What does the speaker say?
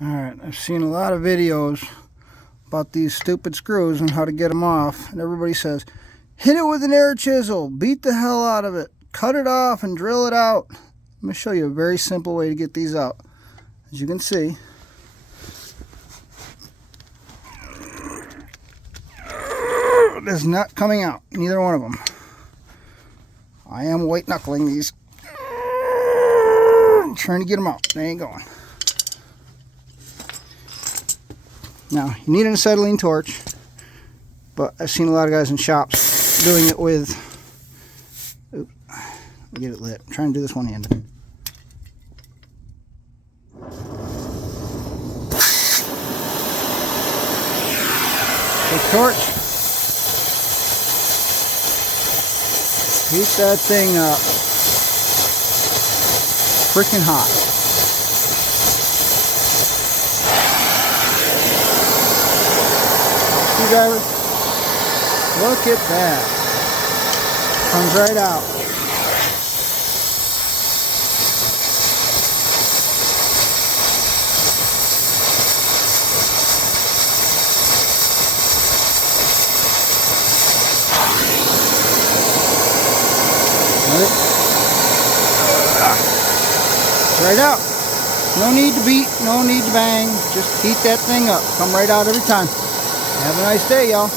Alright, I've seen a lot of videos about these stupid screws and how to get them off. And everybody says, hit it with an air chisel, beat the hell out of it, cut it off and drill it out. Let me show you a very simple way to get these out. As you can see, it's not coming out, neither one of them. I am white knuckling these, trying to get them out. They ain't going. Now, you need an acetylene torch, but I've seen a lot of guys in shops doing it with, oops, let me get it lit. I'm trying to do this one-handed. Take torch, heat that thing up, freaking hot. Screwdriver, look at that, comes right out. Right out. No need to beat, no need to bang, just heat that thing up. Come right out every time. Have a nice day, y'all.